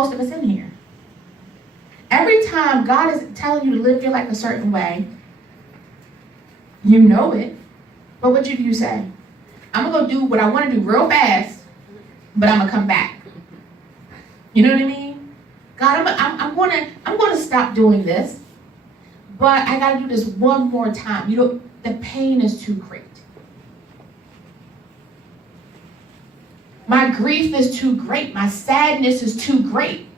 Most of us in here. Every time God is telling you to live your life a certain way, you know it, but what do you say? I'm going to go do what I want to do real fast, but I'm going to come back. You know what I mean? God, I'm going to stop doing this, but I got to do this one more time. You know, the pain is too great. My grief is too great. My sadness is too great.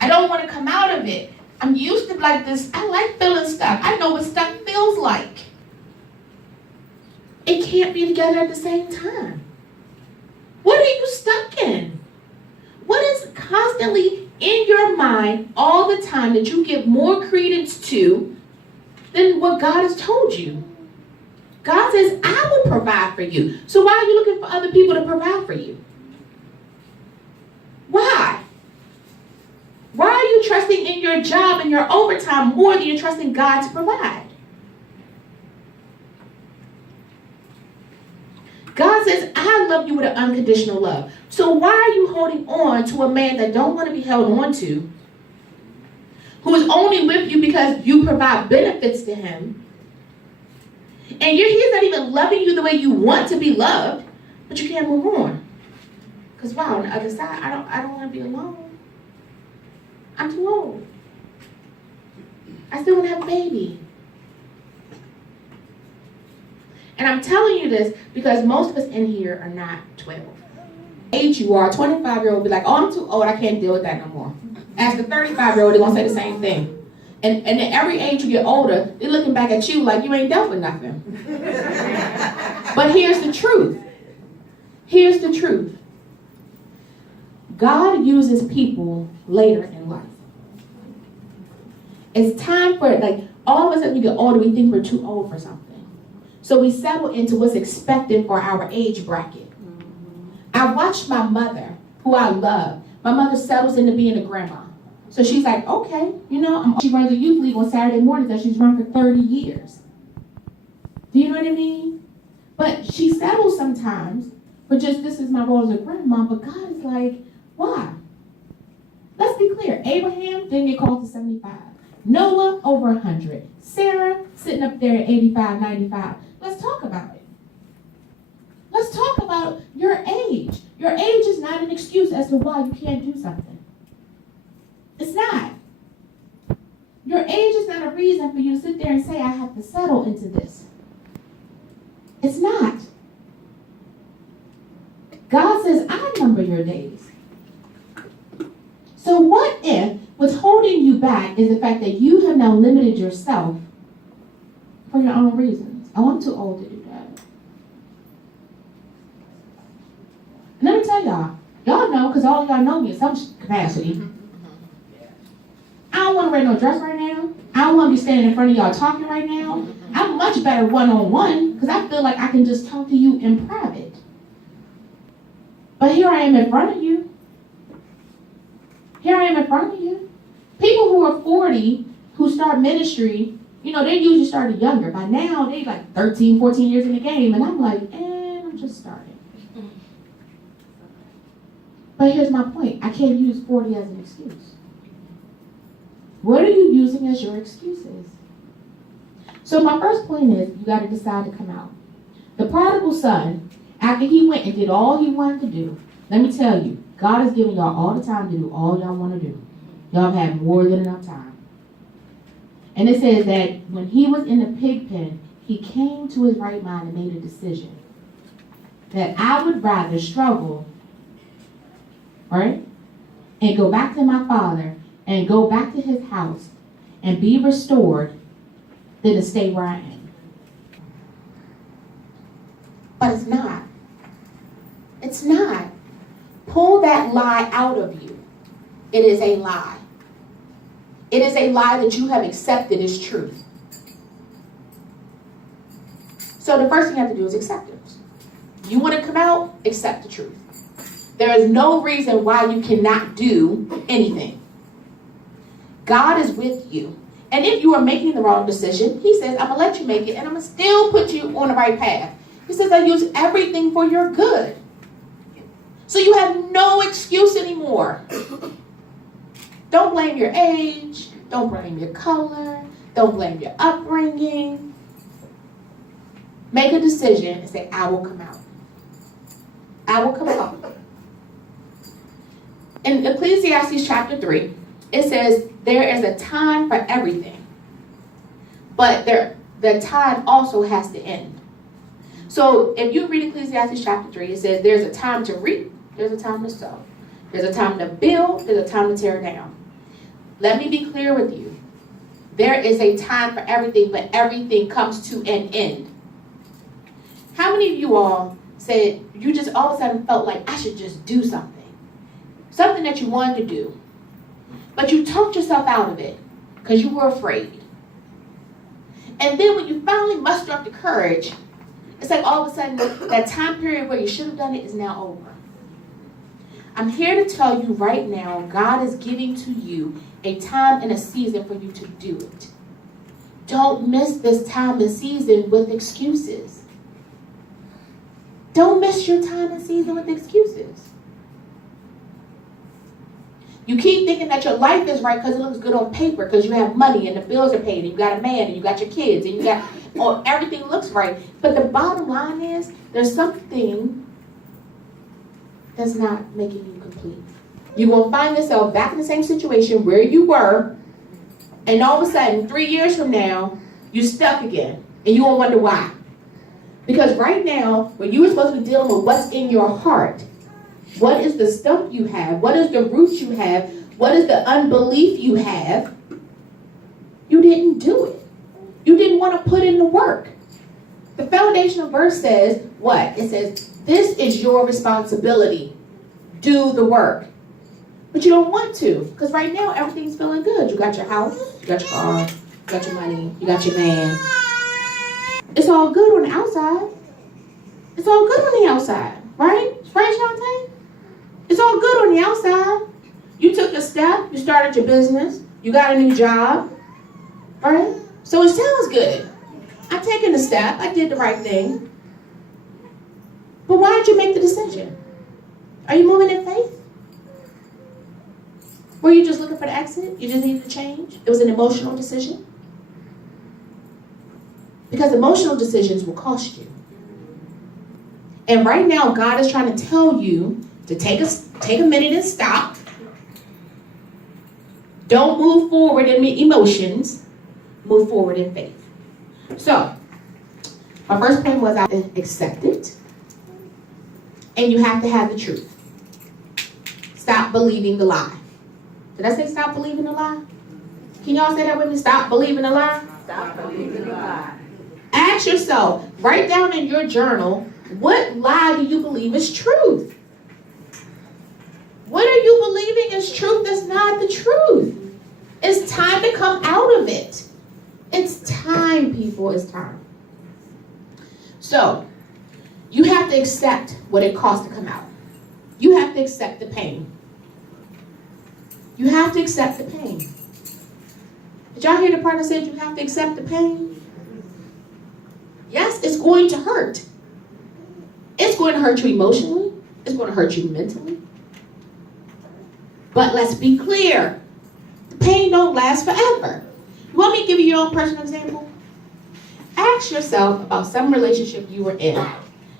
I don't want to come out of it. I'm used to like this. I like feeling stuck. I know what stuck feels like. It can't be together at the same time. What are you stuck in? What is constantly in your mind all the time that you give more credence to than what God has told you? God says, I will provide for you. So why are you looking for other people to provide for you? Why? Why are you trusting in your job and your overtime more than you're trusting God to provide? God says, I love you with an unconditional love. So why are you holding on to a man that don't want to be held on to, who is only with you because you provide benefits to him, and he's not even loving you the way you want to be loved, but you can't move on? Because wow, on the other side, I don't want to be alone. I'm too old. I still want to have a baby. And I'm telling you this because most of us in here are not 12. Age you are, 25-year-old will be like, oh, I'm too old, I can't deal with that no more. Ask a 35-year-old, they're going to say the same thing. And at every age you get older, they're looking back at you like you ain't dealt with nothing. But here's the truth. Here's the truth. God uses people later in life. It's time for, like, all of us as we get older, we think we're too old for something. So we settle into what's expected for our age bracket. I watched my mother, who I love. My mother settles into being a grandma. So she's like, okay, you know, she runs a youth league on Saturday mornings that she's run for 30 years. Do you know what I mean? But she settles sometimes for just, this is my role as a grandma, but God is like, why? Let's be clear. Abraham didn't get called to 75. Noah, over 100. Sarah, sitting up there at 85, 95. Let's talk about it. Let's talk about your age. Your age is not an excuse as to why you can't do something. It's not. Your age is not a reason for you to sit there and say, I have to settle into this. It's not. God says, I number your days. So what if what's holding you back is the fact that you have now limited yourself for your own reasons? Oh, I'm too old to do that. And let me tell y'all know, because all of y'all know me in some capacity. I don't want to wear no dress right now. I don't want to be standing in front of y'all talking right now. I'm much better one-on-one because I feel like I can just talk to you in private. But here I am in front of you. Here I am in front of you. People who are 40, who start ministry, you know, they usually started younger. By now, they like 13, 14 years in the game. And I'm like, I'm just starting. But here's my point. I can't use 40 as an excuse. What are you using as your excuses? So my first point is, you got to decide to come out. The prodigal son, after he went and did all he wanted to do, let me tell you, God has given y'all all the time to do all y'all want to do. Y'all have had more than enough time. And it says that when he was in the pig pen, he came to his right mind and made a decision that I would rather struggle, right, and go back to my father and go back to his house and be restored than to stay where I am. But it's not. It's not. Pull that lie out of you. It is a lie. It is a lie that you have accepted as truth. So the first thing you have to do is accept it. You want to come out? Accept the truth. There is no reason why you cannot do anything. God is with you. And if you are making the wrong decision, he says, I'm going to let you make it and I'm going to still put you on the right path. He says, I use everything for your good. So you have no excuse anymore. Don't blame your age. Don't blame your color. Don't blame your upbringing. Make a decision and say, I will come out. I will come out. In Ecclesiastes chapter 3, it says, there is a time for everything. But the time also has to end. So if you read Ecclesiastes chapter 3, it says there's a time to reap, there's a time to sow. There's a time to build, there's a time to tear down. Let me be clear with you. There is a time for everything, but everything comes to an end. How many of you all said you just all of a sudden felt like I should just do something? Something that you wanted to do. But you talked yourself out of it because you were afraid. And then when you finally muster up the courage, it's like all of a sudden that time period where you should have done it is now over. I'm here to tell you right now, God is giving to you a time and a season for you to do it. Don't miss this time and season with excuses. Don't miss your time and season with excuses. You keep thinking that your life is right because it looks good on paper, because you have money and the bills are paid and you got a man and you got your kids and you got, everything looks right. But the bottom line is there's something that's not making you complete. You're going to find yourself back in the same situation where you were, and all of a sudden 3 years from now you're stuck again and you won't wonder why. Because right now, when you were supposed to be dealing with what's in your heart, what is the stuff you have? What is the roots you have? What is the unbelief you have? You didn't do it. You didn't want to put in the work. The foundational verse says what? It says, this is your responsibility. Do the work. But you don't want to, because right now everything's feeling good. You got your house, you got your car, you got your money, you got your man. It's all good on the outside. It's all good on the outside, right? Right, Shantae? It's all good on the outside. You took a step, you started your business, you got a new job, right? So it sounds good. I've taken a step, I did the right thing. But why did you make the decision? Are you moving in faith? Were you just looking for the exit? You just needed to change? It was an emotional decision? Because emotional decisions will cost you. And right now, God is trying to tell you to take a minute and stop. Don't move forward in emotions. Move forward in faith. So, my first point was I accept it. And you have to have the truth. Stop believing the lie. Did I say stop believing the lie? Can y'all say that with me? Stop believing the lie? Stop believing the lie. Ask yourself, write down in your journal, what lie do you believe is truth? What are you believing is truth that's not the truth? It's time to come out of it. It's time, people. It's time. So, you have to accept what it costs to come out. You have to accept the pain. You have to accept the pain. Did y'all hear the part that said you have to accept the pain? Yes, it's going to hurt. It's going to hurt you emotionally. It's going to hurt you mentally. But let's be clear. The pain don't last forever. You want me to give you your own personal example? Ask yourself about some relationship you were in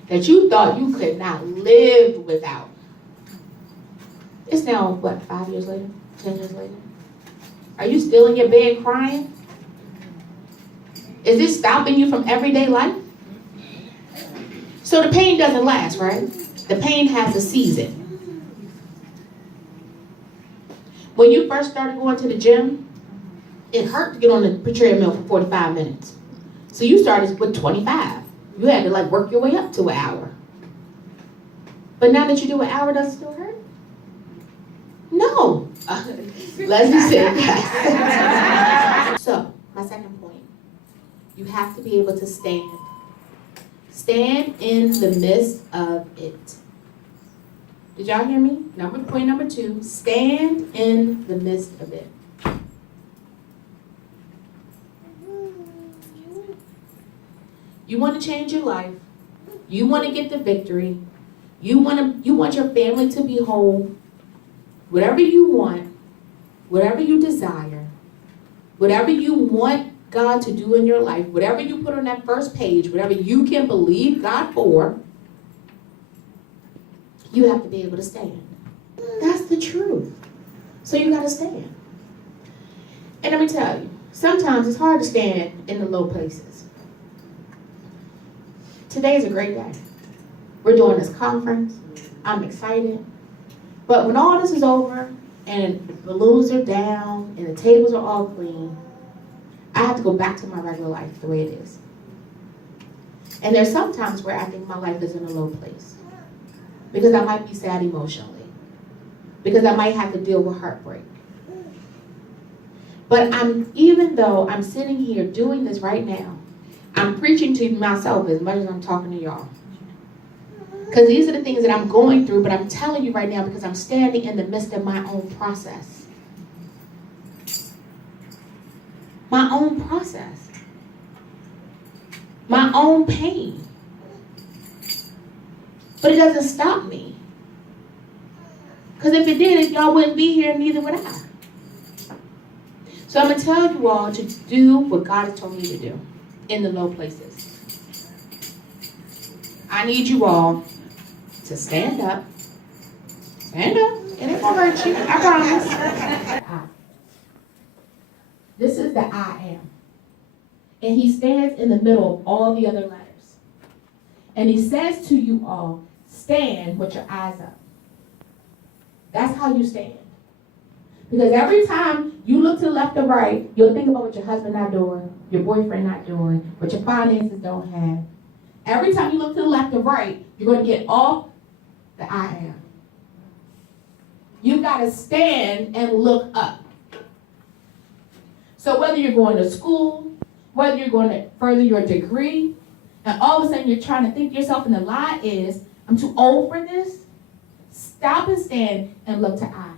that you thought you could not live without. It's now, what, 5 years later? 10 years later? Are you still in your bed crying? Is this stopping you from everyday life? So the pain doesn't last, right? The pain has a season. When you first started going to the gym, it hurt to get on the treadmill for 45 minutes. So you started with 25. You had to work your way up to an hour. But now that you do an hour, does it still hurt? No. Leslie said that. So, my second point. You have to be able to stand. Stand in the midst of it. Did y'all hear me? Point number 2. Stand in the midst of it. You want to change your life. You want to get the victory. You want your family to be whole. Whatever you want, whatever you desire, whatever you want God to do in your life, whatever you put on that first page, whatever you can believe God for, you have to be able to stand. That's the truth. So you got to stand. And let me tell you, sometimes it's hard to stand in the low places. Today is a great day. We're doing this conference. I'm excited. But when all this is over and the balloons are down and the tables are all clean, I have to go back to my regular life the way it is. And there's some times where I think my life is in a low place. Because I might be sad emotionally. Because I might have to deal with heartbreak. But even though I'm sitting here doing this right now, I'm preaching to myself as much as I'm talking to y'all. Because these are the things that I'm going through, but I'm telling you right now because I'm standing in the midst of my own process. My own process. My own pain. But it doesn't stop me. Because if it did, y'all wouldn't be here, and neither would I. So I'm going to tell you all to do what God has told me to do in the low places. I need you all to stand up. Stand up. It ain't going to hurt you. I promise. This is the I am. And he stands in the middle of all the other letters. And he says to you all, stand with your eyes up. That's how you stand. Because every time you look to the left or right, you'll think about what your husband not doing, your boyfriend not doing, what your finances don't have. Every time you look to the left or right, you're going to get off the I am. You got to stand and look up. So whether you're going to school, whether you're going to further your degree, and all of a sudden you're trying to think to yourself, and the lie is, I'm too old for this. Stop and stand and look to I.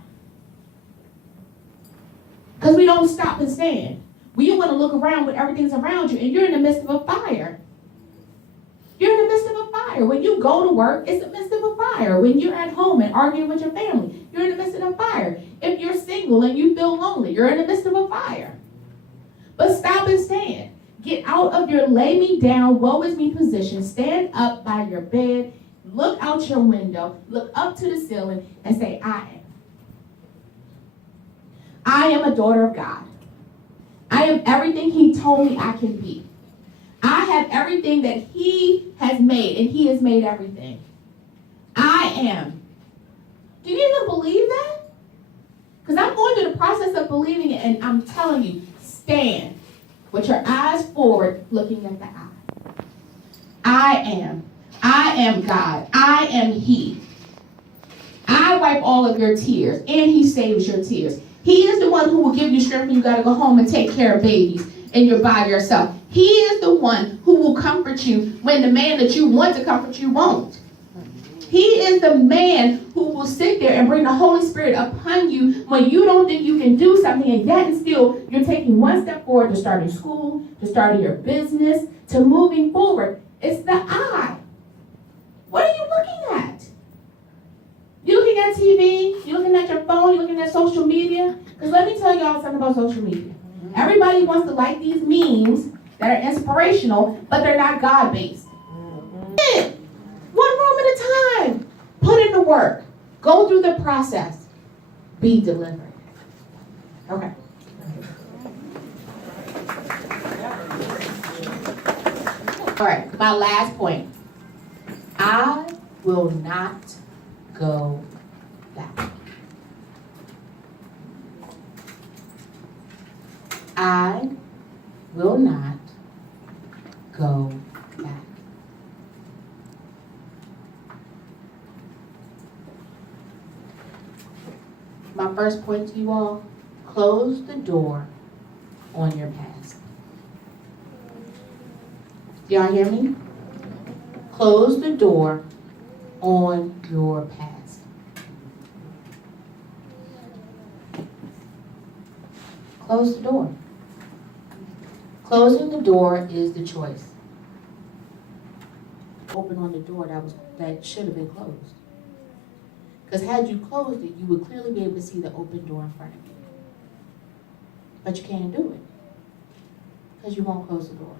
Because we don't stop and stand. We want to look around when everything's around you, and you're in the midst of a fire. You're in the midst of a fire. When you go to work, it's the midst of a fire. When you're at home and arguing with your family, you're in the midst of a fire. If you're single and you feel lonely, you're in the midst of a fire. But stop and stand. Get out of your lay me down, woe is me position. Stand up by your bed. Look out your window. Look up to the ceiling and say, I am. I am a daughter of God. I am everything he told me I can be. I have everything that he has made, and he has made everything. I am. Do you even believe that? Because I'm going through the process of believing it, and I'm telling you, stand with your eyes forward, looking at the eye. I am. I am God. I am he. I wipe all of your tears, and he saves your tears. He is the one who will give you strength when you got to go home and take care of babies and you're by yourself. He is the one who will comfort you when the man that you want to comfort you won't. He is the man who will sit there and bring the Holy Spirit upon you when you don't think you can do something, and yet and still you're taking one step forward to starting school, to starting your business, to moving forward. It's the I. What are you looking at? You're looking at TV, you're looking at your phone, you're looking at social media. Because let me tell y'all something about social media. Everybody wants to like these memes that are inspirational, but they're not God-based. One room at a time. Put in the work. Go through the process. Be delivered. Okay. All right, my last point. I will not go back. I will not go back. My first point to you all, close the door on your past. Y'all hear me? Close the door on your past. Close the door. Closing the door is the choice. Open on the door that should have been closed. Because had you closed it, you would clearly be able to see the open door in front of you. But you can't do it because you won't close the door.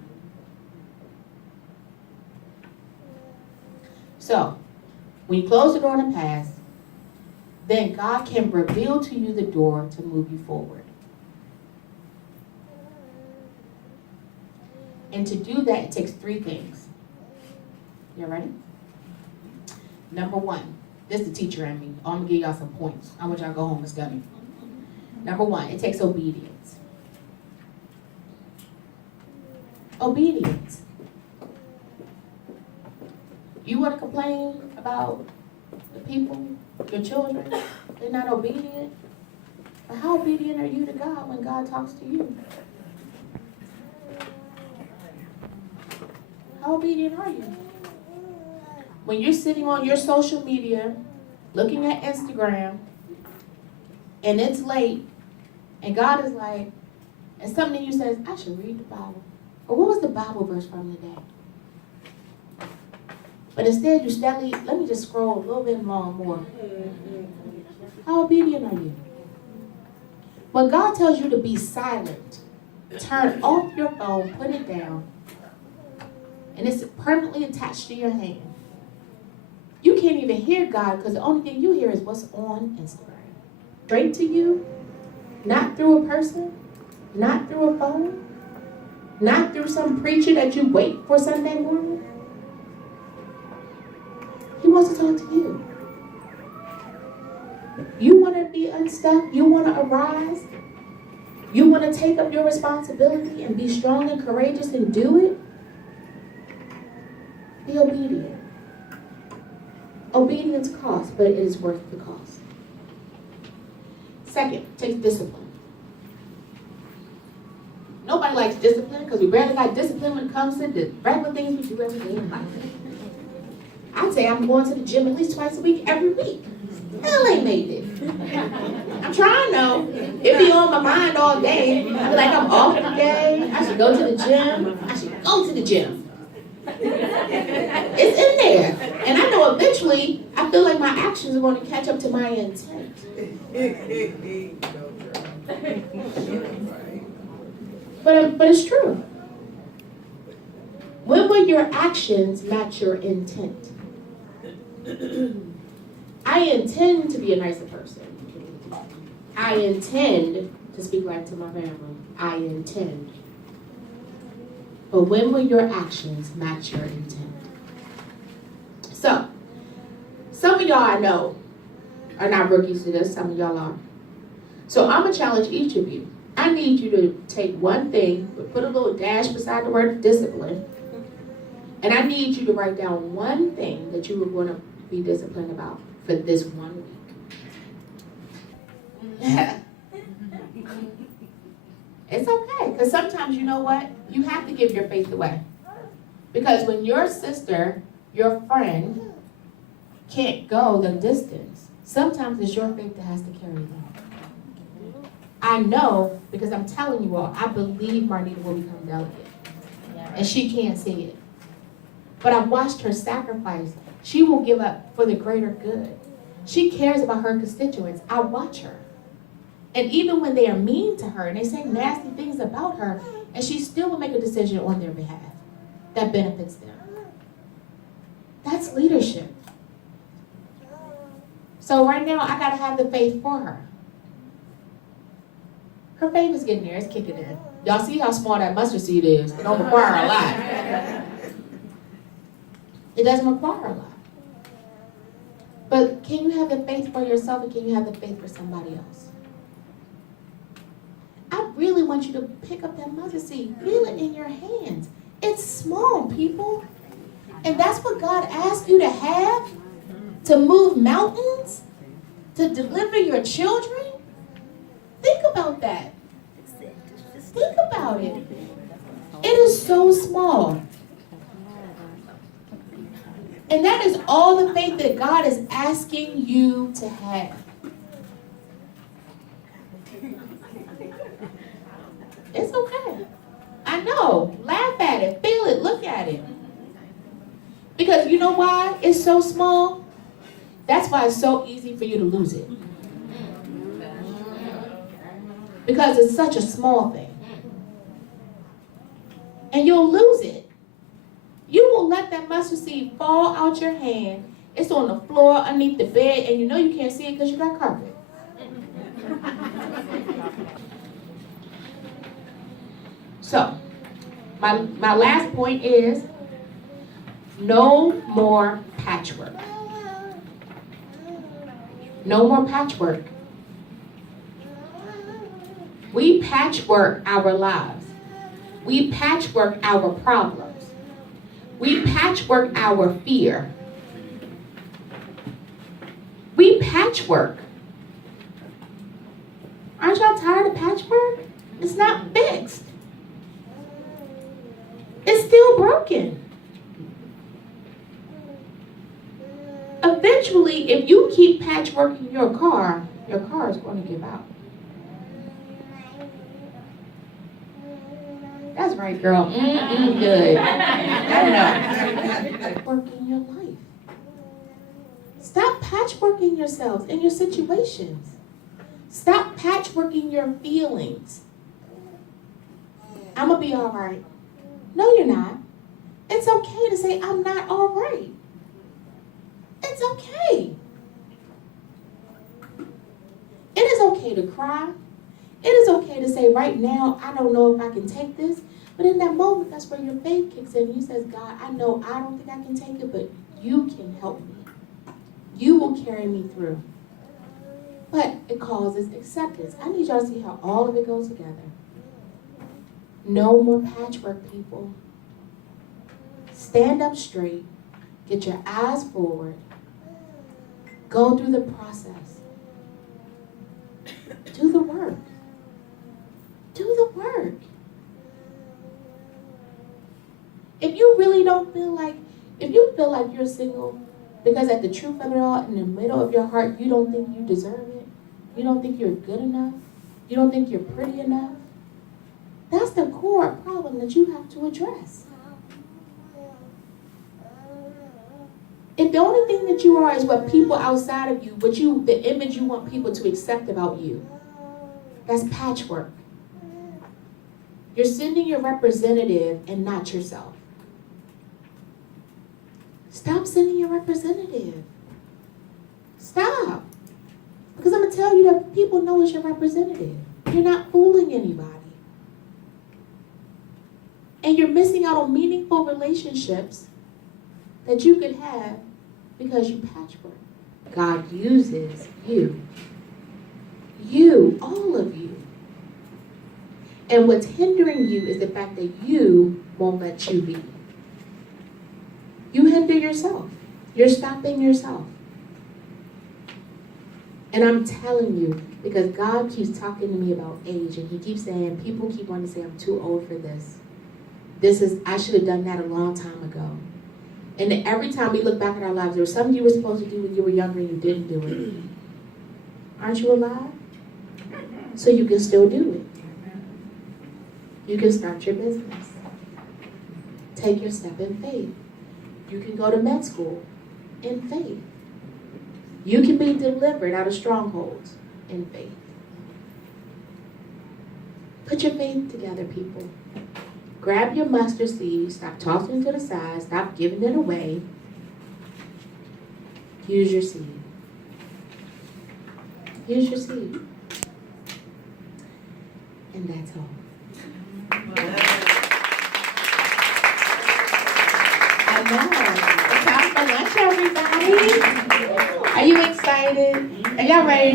So, when you close the door in the past, then God can reveal to you the door to move you forward. And to do that, it takes 3 things. You ready? Number 1, this is the teacher in me. I'm going to give y'all some points. I want y'all to go home and study. Number 1, it takes obedience. Obedience. You want to complain about the people, your children, they're not obedient? But how obedient are you to God when God talks to you? How obedient are you? When you're sitting on your social media, looking at Instagram, and it's late, and God is like, and something in you says, I should read the Bible. Or what was the Bible verse from today? But instead you steadily, let me just scroll a little bit more. How obedient are you? When God tells you to be silent, turn off your phone, put it down, and it's permanently attached to your hand. You can't even hear God because the only thing you hear is what's on Instagram. Straight to you, not through a person, not through a phone, not through some preacher that you wait for Sunday morning. He wants to talk to you. You want to be unstuck? You want to arise? You want to take up your responsibility and be strong and courageous and do it? Be obedient. Obedience costs, but it is worth the cost. Second, take discipline. Nobody likes discipline because we barely got discipline when it comes to the regular things we do every day in life. I'd say I'm going to the gym at least twice a week, every week. Hell ain't made it. I'm trying though. It be on my mind all day. I be like, I'm off today. I should go to the gym. I should go to the gym. It's in there. And I know eventually, I feel like my actions are going to catch up to my intent. But it's true. When will your actions match your intent? I intend to be a nicer person. I intend to speak life to my family. I intend. But when will your actions match your intent? So, some of y'all I know are not rookies to this. Some of y'all are. So I'm going to challenge each of you. I need you to take one thing, put a little dash beside the word discipline, and I need you to write down one thing that you were going to be disciplined about for this 1 week. It's okay, because sometimes, you know what? You have to give your faith away. Because when your sister, your friend, can't go the distance, sometimes it's your faith that has to carry them. I know, because I'm telling you all, I believe Marnita will become delegate. And she can't see it. But I've watched her sacrifice. She will give up for the greater good. She cares about her constituents. I watch her. And even when they are mean to her and they say nasty things about her, and she still will make a decision on their behalf that benefits them. That's leadership. So right now, I got to have the faith for her. Her faith is getting there. It's kicking in. Y'all see how small that mustard seed is. It don't require a lot. It doesn't require a lot. But can you have the faith for yourself, and can you have the faith for somebody else? I really want you to pick up that mustard seed. Feel it in your hands. It's small, people. And that's what God asked you to have? To move mountains? To deliver your children? Think about that. Think about it. It is so small. And that is all the faith that God is asking you to have. It's okay. I know. Laugh at it. Feel it. Look at it. Because you know why it's so small? That's why it's so easy for you to lose it. because it's such a small thing. And you'll lose it. You will let that mustard seed fall out your hand. It's on the floor underneath the bed, and you know you can't see it because you got carpet. So, my last point is no more patchwork. No more patchwork. We patchwork our lives. We patchwork our problems. We patchwork our fear. We patchwork. Aren't y'all tired of patchwork? It's not fixed. It's still broken. Eventually, if you keep patchworking your car is going to give out. That's right, girl. Good. I know. Patchworking your life. Stop patchworking yourselves and your situations. Stop patchworking your feelings. I'm going to be all right. No, you're not. It's okay to say, I'm not all right. It's okay. It is okay to cry. It is okay to say, right now, I don't know if I can take this. But in that moment, that's where your faith kicks in. You says, God, I know I don't think I can take it, but you can help me. You will carry me through. But it causes acceptance. I need y'all to see how all of it goes together. No more patchwork, people. Stand up straight. Get your eyes forward. Go through the process. Do the work. Do the work. If you really don't feel like, if you feel like you're single because at the truth of it all, in the middle of your heart, you don't think you deserve it, you don't think you're good enough, you don't think you're pretty enough, that's the core problem that you have to address. If the only thing that you are is what people outside of you, the image you want people to accept about you, that's patchwork. You're sending your representative and not yourself. Stop sending your representative. Stop. Because I'm going to tell you that people know it's your representative. You're not fooling anybody. And you're missing out on meaningful relationships that you could have because you patchwork. God uses you. You, all of you. And what's hindering you is the fact that you won't let you be. You hinder yourself. You're stopping yourself. And I'm telling you, because God keeps talking to me about age, and he keeps saying, people keep wanting to say, I'm too old for this. I should have done that a long time ago. And every time we look back at our lives, there was something you were supposed to do when you were younger and you didn't do it. Aren't you alive? So you can still do it. You can start your business. Take your step in faith. You can go to med school in faith. You can be delivered out of strongholds in faith. Put your faith together, people. Grab your mustard seed. Stop tossing it to the side. Stop giving it away. Use your seed. Use your seed. And that's all. I know. It's time for lunch, everybody. Are you excited? Are y'all ready?